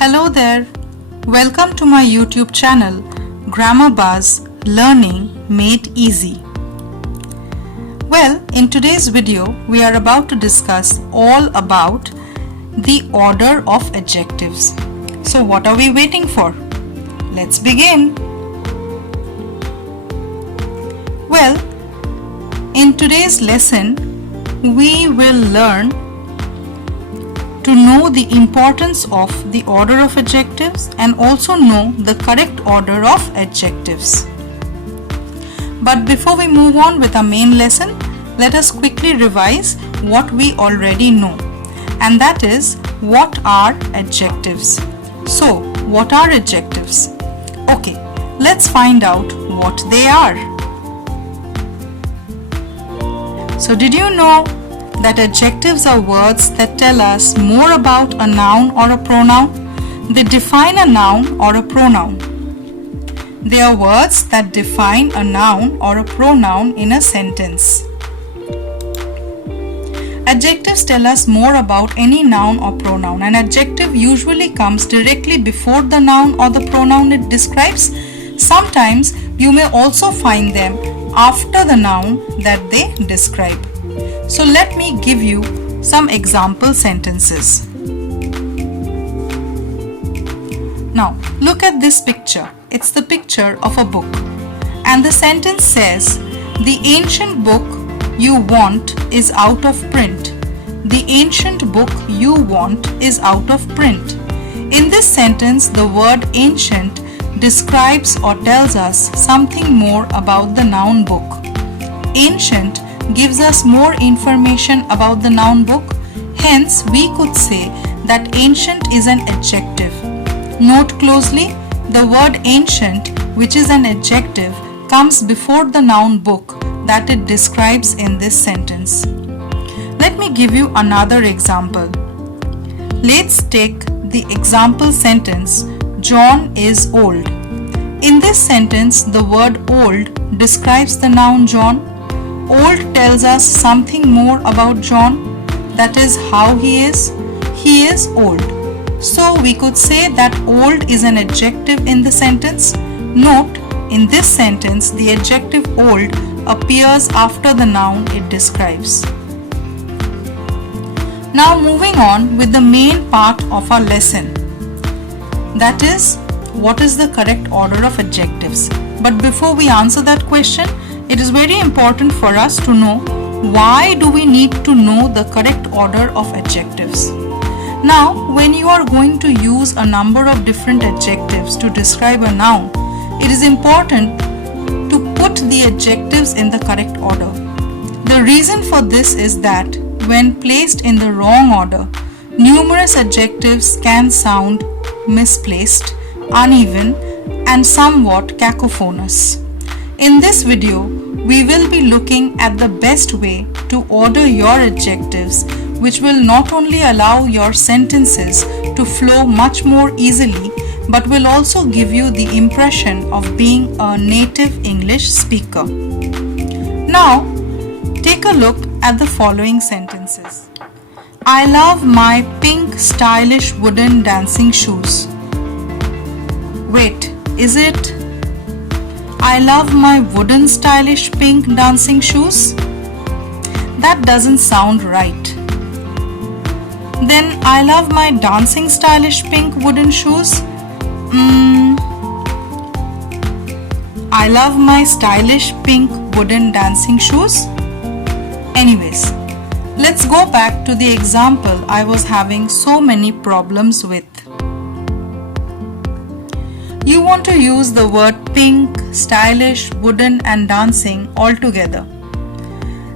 Hello there. Welcome to my YouTube channel, Grammar Buzz Learning Made Easy. Well, in today's video, we are about to discuss all about the order of adjectives. So what are we waiting for? Let's begin. Well, in today's lesson, we will learn to know the importance of the order of adjectives and also know the correct order of adjectives. But before we move on with our main lesson, let us quickly revise what we already know, and that is what are adjectives. So, what are adjectives? Okay, let's find out what they are. So, did you know that adjectives are words that tell us more about a noun or a pronoun? They define a noun or a pronoun. They are words that define a noun or a pronoun in a sentence. Adjectives tell us more about any noun or pronoun. An adjective usually comes directly before the noun or the pronoun it describes. Sometimes you may also find them after the noun that they describe. So let me give you some example sentences. Now look at this picture. It's the picture of a book. And the sentence says, "The ancient book you want is out of print." The ancient book you want is out of print. In this sentence, the word ancient describes or tells us something more about the noun book. Ancient gives us more information about the noun book. Hence, we could say that ancient is an adjective. Note closely, the word ancient, which is an adjective, comes before the noun book that it describes in this sentence. Let me give you another example. Let's take the example sentence, John is old. In this sentence, the word old describes the noun John. Old tells us something more about John, that is how he is. He is old. So we could say that old is an adjective in the sentence. Note, in this sentence, the adjective old appears after the noun it describes. Now moving on with the main part of our lesson. That is, what is the correct order of adjectives? But before we answer that question, it is very important for us to know why do we need to know the correct order of adjectives. Now, when you are going to use a number of different adjectives to describe a noun, it is important to put the adjectives in the correct order. The reason for this is that when placed in the wrong order, numerous adjectives can sound misplaced, uneven, and somewhat cacophonous. In this video, we will be looking at the best way to order your adjectives, which will not only allow your sentences to flow much more easily, but will also give you the impression of being a native English speaker. Now, take a look at the following sentences. I love my pink stylish wooden dancing shoes. Wait, is it I love my wooden stylish pink dancing shoes? That doesn't sound right. Then I love my dancing stylish pink wooden shoes. I love my stylish pink wooden dancing shoes. Anyways, let's go back to the example I was having so many problems with. You want to use the word pink, stylish, wooden and dancing all together.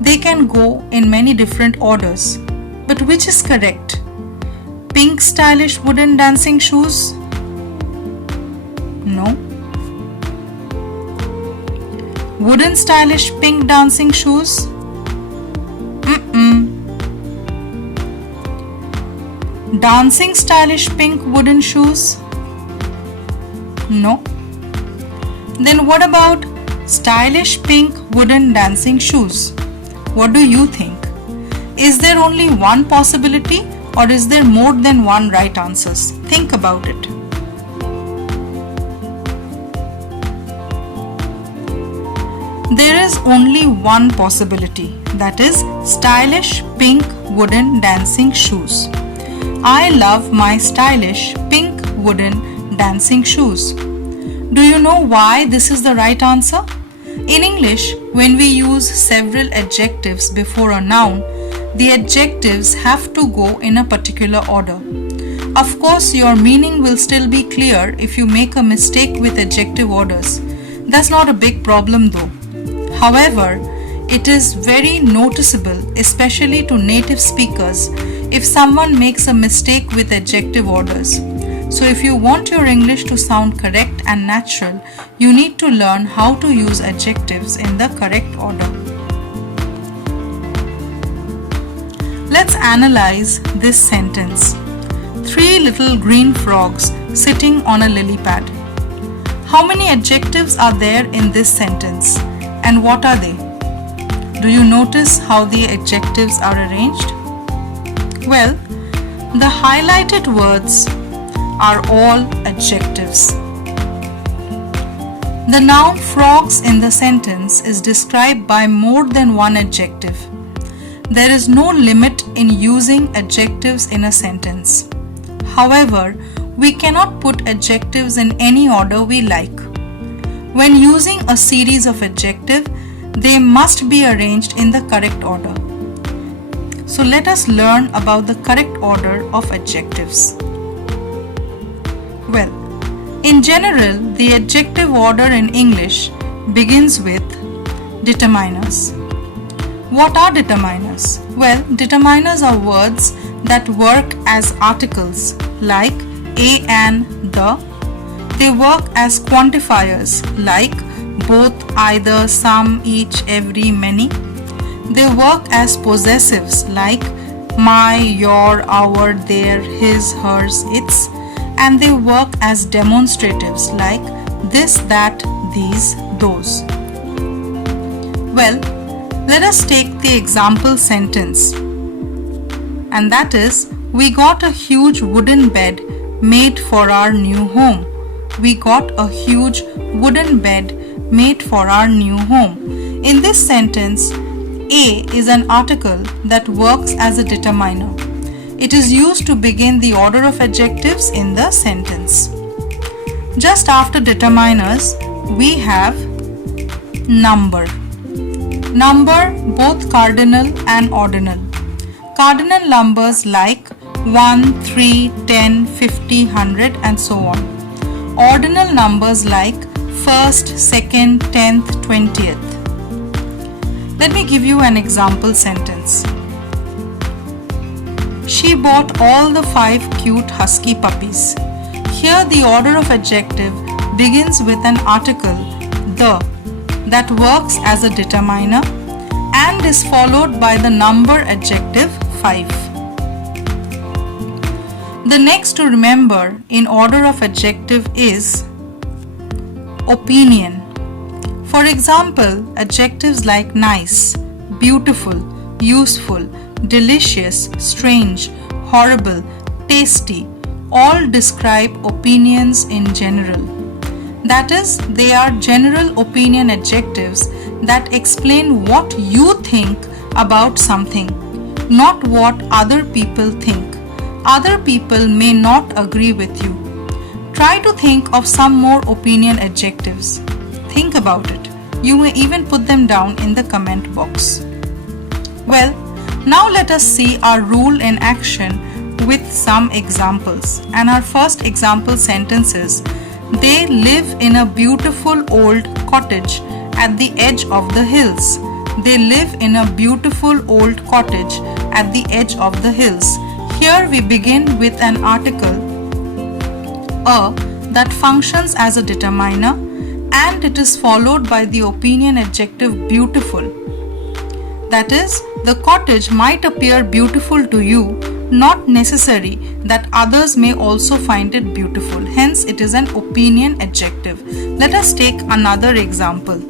They can go in many different orders. But which is correct? Pink stylish wooden dancing shoes? No. Wooden stylish pink dancing shoes? Dancing stylish pink wooden shoes? No. Then what about stylish pink wooden dancing shoes? What do you think? Is there only one possibility or is there more than one right answers? Think about it. There is only one possibility, that is stylish pink wooden dancing shoes. I love my stylish pink wooden dancing shoes. Do you know why this is the right answer? In English, when we use several adjectives before a noun, the adjectives have to go in a particular order. Of course, your meaning will still be clear if you make a mistake with adjective orders. That's not a big problem though. However, it is very noticeable, especially to native speakers, if someone makes a mistake with adjective orders. So if you want your English to sound correct and natural, you need to learn how to use adjectives in the correct order. Let's analyze this sentence. 3 little green frogs sitting on a lily pad. How many adjectives are there in this sentence? And what are they? Do you notice how the adjectives are arranged? Well, the highlighted words are all adjectives. The noun frogs in the sentence is described by more than one adjective. There is no limit in using adjectives in a sentence. However, we cannot put adjectives in any order we like. When using a series of adjectives, they must be arranged in the correct order. So let us learn about the correct order of adjectives. Well, in general, the adjective order in English begins with determiners. What are determiners? Well, determiners are words that work as articles like a and the. They work as quantifiers like both, either, some, each, every, many. They work as possessives like my, your, our, their, his, hers, its. And they work as demonstratives like this, that, these, those. Well, let us take the example sentence. And that is, we got a huge wooden bed made for our new home. We got a huge wooden bed made for our new home. In this sentence, a is an article that works as a determiner. It is used to begin the order of adjectives in the sentence. Just after determiners, we have number. Number, both cardinal and ordinal. Cardinal numbers like 1, 3, 10, 50, 100 and so on. Ordinal numbers like 1st, 2nd, 10th, 20th. Let me give you an example sentence. She bought all the 5 cute husky puppies. Here the order of adjective begins with an article, the, that works as a determiner and is followed by the number adjective 5. The next to remember in order of adjective is opinion. For example, adjectives like nice, beautiful, useful, delicious, strange, horrible, tasty all describe opinions in general. That is, they are general opinion adjectives that explain what you think about something, not what other people think. Other people may not agree with you. Try to think of some more opinion adjectives. Think about it. You may even put them down in the comment box. Well, now let us see our rule in action with some examples. And our first example sentence is, they live in a beautiful old cottage at the edge of the hills. They live in a beautiful old cottage at the edge of the hills. Here we begin with an article, a, that functions as a determiner, and it is followed by the opinion adjective beautiful. That is, the cottage might appear beautiful to you, not necessary that others may also find it beautiful. Hence, it is an opinion adjective. Let us take another example.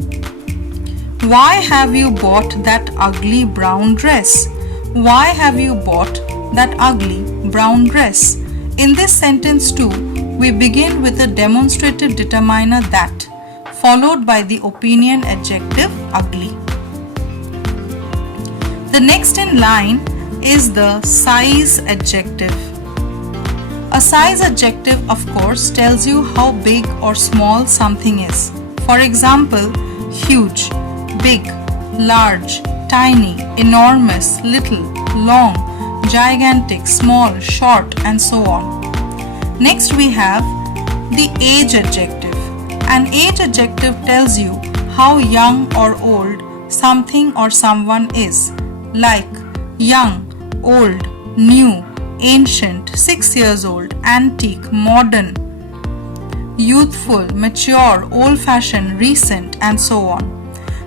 Why have you bought that ugly brown dress? Why have you bought that ugly brown dress. In this sentence too, we begin with a demonstrative determiner that, followed by the opinion adjective ugly. The next in line is the size adjective. A size adjective, of course, tells you how big or small something is. For example, huge, big, large, tiny, enormous, little, long, gigantic, small, short, and so on. Next we have the age adjective. An age adjective tells you how young or old something or someone is, like young, old, new, ancient, 6 years old, antique, modern, youthful, mature, old-fashioned, recent, and so on.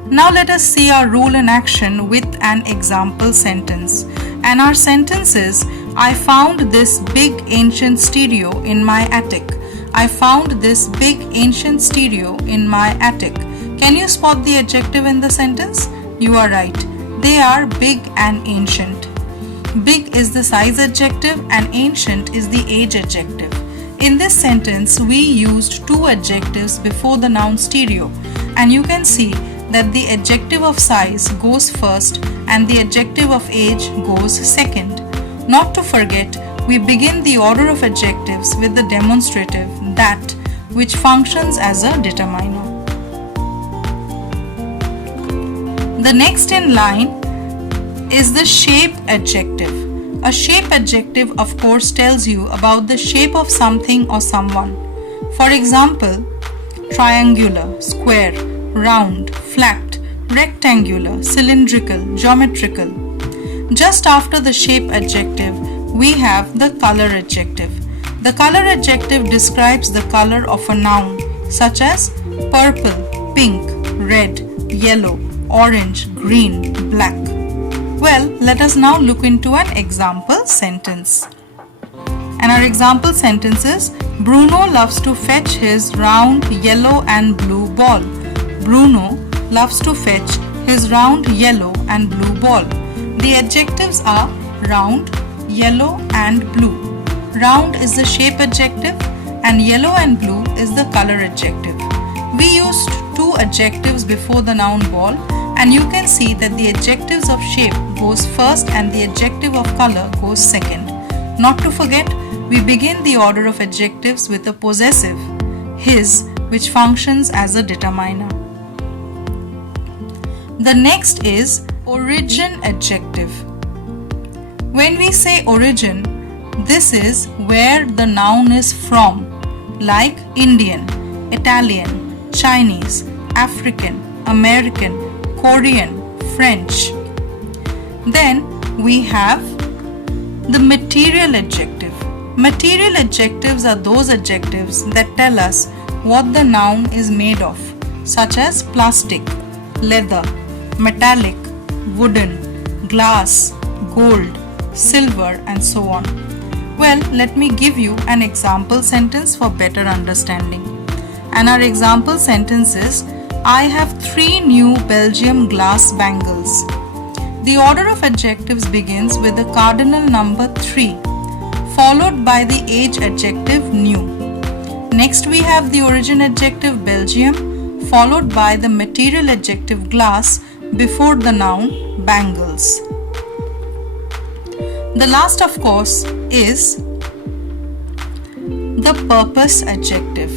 Now let us see our rule in action with an example sentence. And our sentence is, I found this big ancient stereo in my attic. I found this big ancient stereo in my attic. Can you spot the adjective in the sentence? You are right. They are big and ancient. Big is the size adjective and ancient is the age adjective. In this sentence, we used two adjectives before the noun stereo, and you can see that the adjective of size goes first and the adjective of age goes second. Not to forget, we begin the order of adjectives with the demonstrative that, which functions as a determiner. The next in line is the shape adjective. A shape adjective, of course, tells you about the shape of something or someone. For example, triangular, square, round, flat, rectangular, cylindrical, geometrical. Just after the shape adjective, we have the color adjective. The color adjective describes the color of a noun such as purple, pink, red, yellow, orange, green, black. Well, let us now look into an example sentence. And our example sentence is, Bruno loves to fetch his round yellow and blue ball. Bruno loves to fetch his round yellow and blue ball. The adjectives are round, yellow and blue. Round is the shape adjective and yellow and blue is the color adjective. We used two adjectives before the noun ball, and you can see that the adjectives of shape goes first and the adjective of color goes second. Not to forget, we begin the order of adjectives with a possessive, his, which functions as a determiner. The next is origin adjective. When we say origin, this is where the noun is from, like Indian, Italian, Chinese, African, American, Korean, French. Then we have the material adjective. Material adjectives are those adjectives that tell us what the noun is made of, such as plastic, leather, metallic, wooden, glass, gold, silver, and so on. Well, let me give you an example sentence for better understanding. And our example sentence is, I have 3 new Belgium glass bangles. The order of adjectives begins with the cardinal number 3, followed by the age adjective new. Next we have the origin adjective Belgium, followed by the material adjective glass before the noun bangles. The last, of course, is the purpose adjective.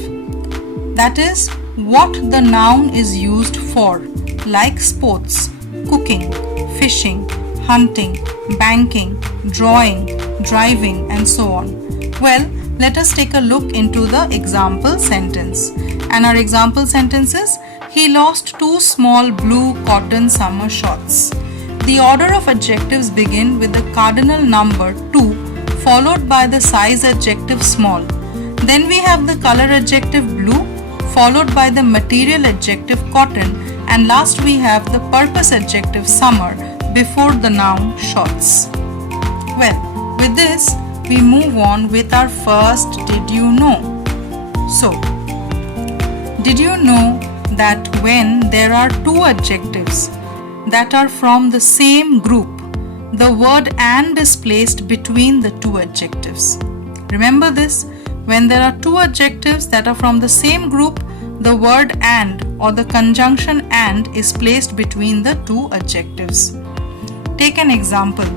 That is what the noun is used for, like sports, cooking, fishing, hunting, banking, drawing, driving, and so on. Well, let us take a look into the example sentence. And our example sentence is, he lost 2 small blue cotton summer shorts. The order of adjectives begin with the cardinal number 2, followed by the size adjective small. Then we have the color adjective blue, followed by the material adjective cotton, and last we have the purpose adjective summer before the noun shorts. Well, with this, we move on with our first did you know. So, did you know that when there are 2 adjectives that are from the same group, the word and is placed between the two adjectives. Remember this, when there are two adjectives that are from the same group, the word and or the conjunction and is placed between the two adjectives. Take an example,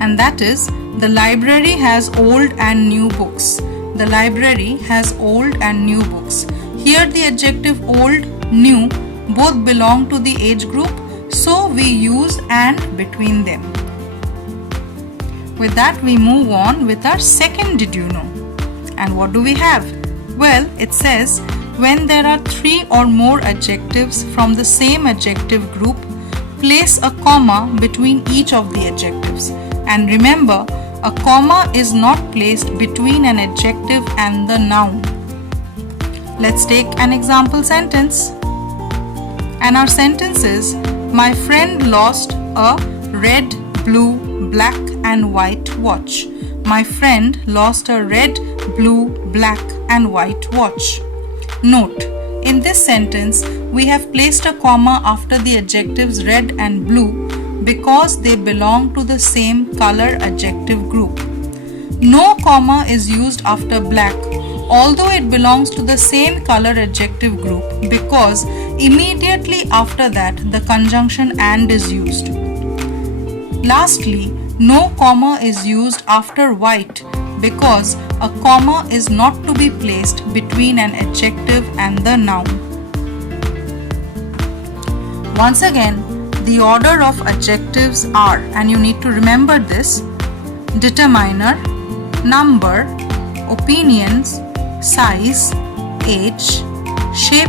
and that is, the library has old and new books. The library has old and new books. Here the adjective old, new both belong to the age group, so we use and between them. With that, we move on with our second did you know. And what do we have? Well, it says when there are three or more adjectives from the same adjective group, place a comma between each of the adjectives. And remember, a comma is not placed between an adjective and the noun. Let's take an example sentence. And our sentence is, my friend lost a red, blue, black and white watch. My friend lost a red, blue, black and white watch. Note, in this sentence, we have placed a comma after the adjectives red and blue because they belong to the same color adjective group. No comma is used after black, although it belongs to the same color adjective group, because immediately after that the conjunction and is used. Lastly, no comma is used after white because a comma is not to be placed between an adjective and the noun. Once again, the order of adjectives are, and you need to remember this, determiner, number, opinions, size, age, shape,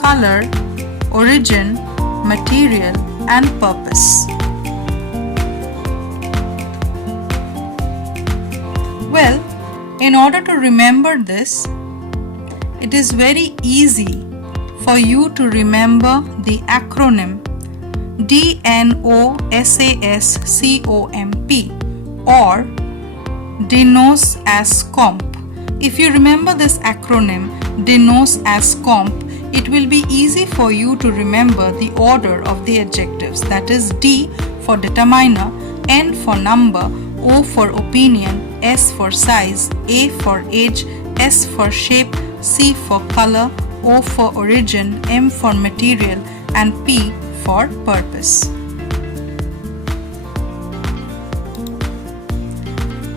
color, origin, material, and purpose. Well, in order to remember this, it is very easy for you to remember the acronym DNOSASCOMP or DNOS as comp. If you remember this acronym DNOS as comp, it will be easy for you to remember the order of the adjectives, that is D for determiner, N for number, O for opinion, S for size, A for age, S for shape, C for color, O for origin, M for material, and P for purpose.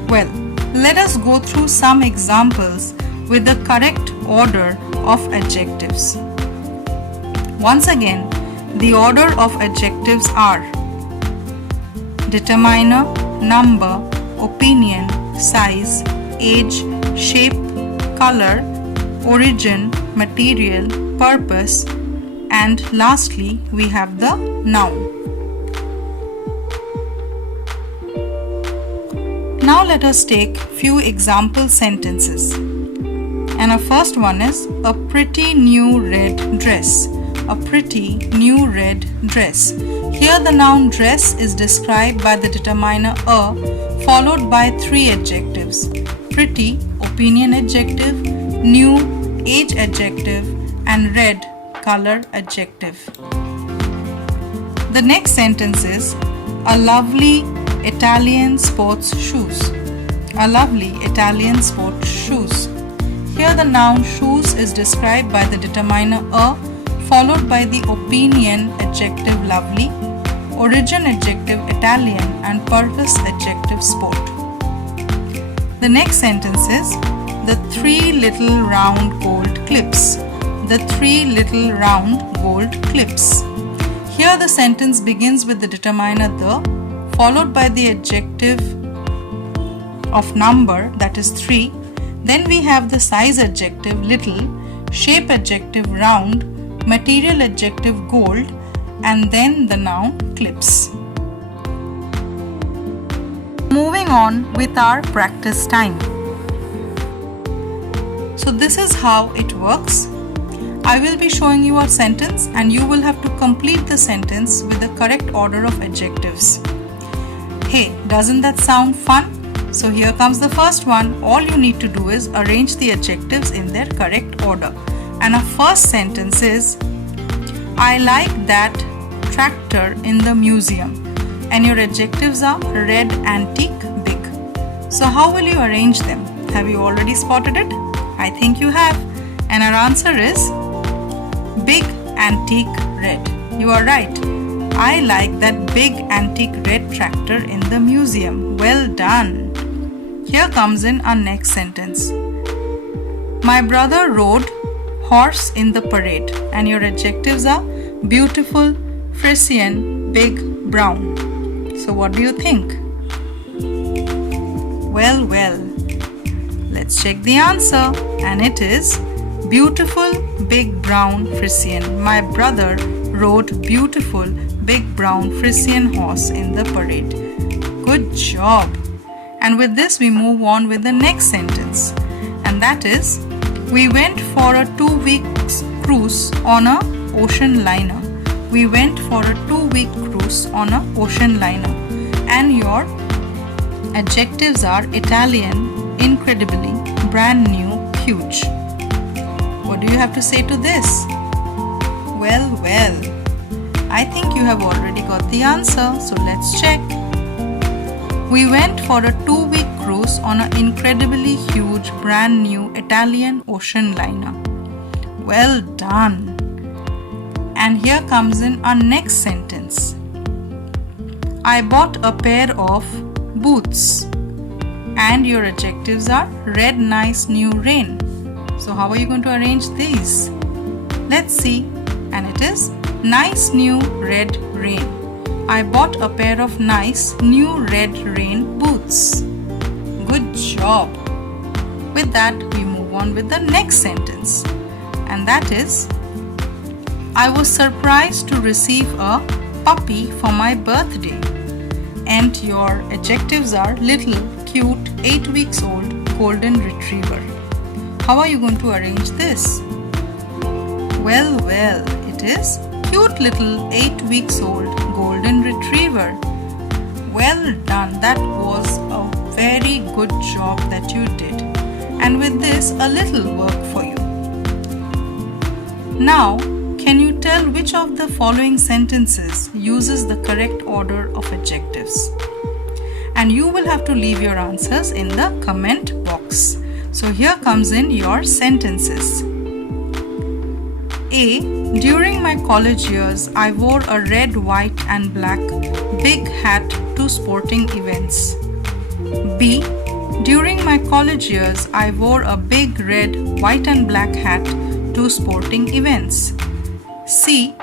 Well, let us go through some examples with the correct order of adjectives. Once again, the order of adjectives are determiner, number, opinion, size, age, shape, color, origin, material, purpose, and lastly we have the noun. Now let us take few example sentences. And our first one is a pretty new red dress. A pretty new red dress. Here the noun dress is described by the determiner a followed by three adjectives: pretty, opinion adjective, new, age adjective, and red, color adjective. The next sentence is a lovely Italian sports shoes. A lovely Italian sports shoes. Here the noun shoes is described by the determiner a followed by the opinion adjective lovely, origin adjective Italian, and purpose adjective sport. The next sentence is the three little round gold clips. The three little round gold clips. Here the sentence begins with the determiner the followed by the adjective of number, that is 3. Then we have the size adjective little, shape adjective round, material adjective gold, and then the noun clips. Moving on with our practice time. So this is how it works. I will be showing you a sentence and you will have to complete the sentence with the correct order of adjectives. Hey, doesn't that sound fun? So here comes the first one. All you need to do is arrange the adjectives in their correct order. And our first sentence is, I like that tractor in the museum. and your adjectives are red, antique, big. So how will you arrange them? Have you already spotted it? I think you have. And our answer is big, antique, red. You are right. I like that big antique red tractor in the museum. Well done. Here comes in our next sentence. My brother rode horse in the parade, and your adjectives are beautiful, Frisian, big, brown. So what do you think? Well, let's check the answer, and it is beautiful, big, brown Frisian. My brother rode beautiful, big, brown Frisian horse in the parade. Good job. And with this we move on with the next sentence, and that is, we went for a 2-week cruise on a ocean liner. We went for a 2-week cruise on a ocean liner, and your adjectives are Italian, incredibly, brand new, huge. What do you have to say to this? Well, I think you have already got the answer, so let's check. We went for a 2-week cruise on an incredibly huge, brand new Italian ocean liner. Well done. And here comes in our next sentence. I bought a pair of boots, and your adjectives are red, nice, new, rain. So how are you going to arrange these? Let's see. And it is nice, new, red, rain. I bought a pair of nice, new, red, rain boots. Good job. With that, we move on with the next sentence, and that is, I was surprised to receive a puppy for my birthday. And your adjectives are little, cute, 8 weeks old, golden retriever. How are you going to arrange this? Well, it is cute little 8 weeks old golden retriever. Well done. That was a very good job that you did. And with this, a little work for you. Now, can you tell which of the following sentences uses the correct order of adjectives? And you will have to leave your answers in the comment box. So here comes in your sentences. A. During my college years, I wore a red, white and black big hat to sporting events. B. During my college years, I wore a big red, white and black hat to sporting events. C.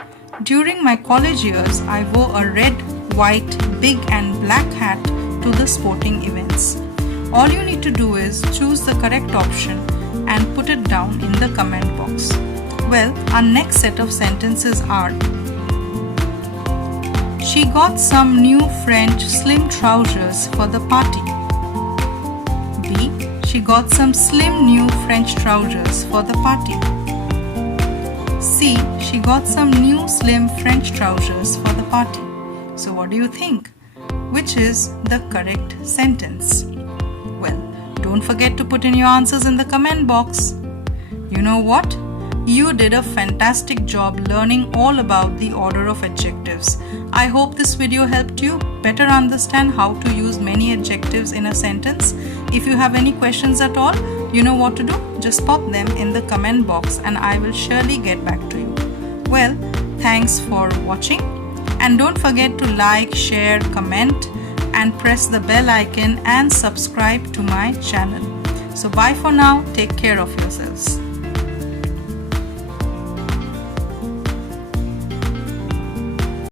During my college years, I wore a red, white, big and black hat to the sporting events. All you need to do is choose the correct option and put it down in the comment box. Well, our next set of sentences are: she got some new French slim trousers for the party. B. She got some slim new French trousers for the party. C. She got some new slim French trousers for the party. So what do you think? Which is the correct sentence? Well, don't forget to put in your answers in the comment box. You know what? You did a fantastic job learning all about the order of adjectives. I hope this video helped you better understand how to use many adjectives in a sentence. If you have any questions at all, you know what to do. Just pop them in the comment box and I will surely get back to you. Well, thanks for watching, and don't forget to like, share, comment and press the bell icon and subscribe to my channel. So bye for now. Take care of yourselves.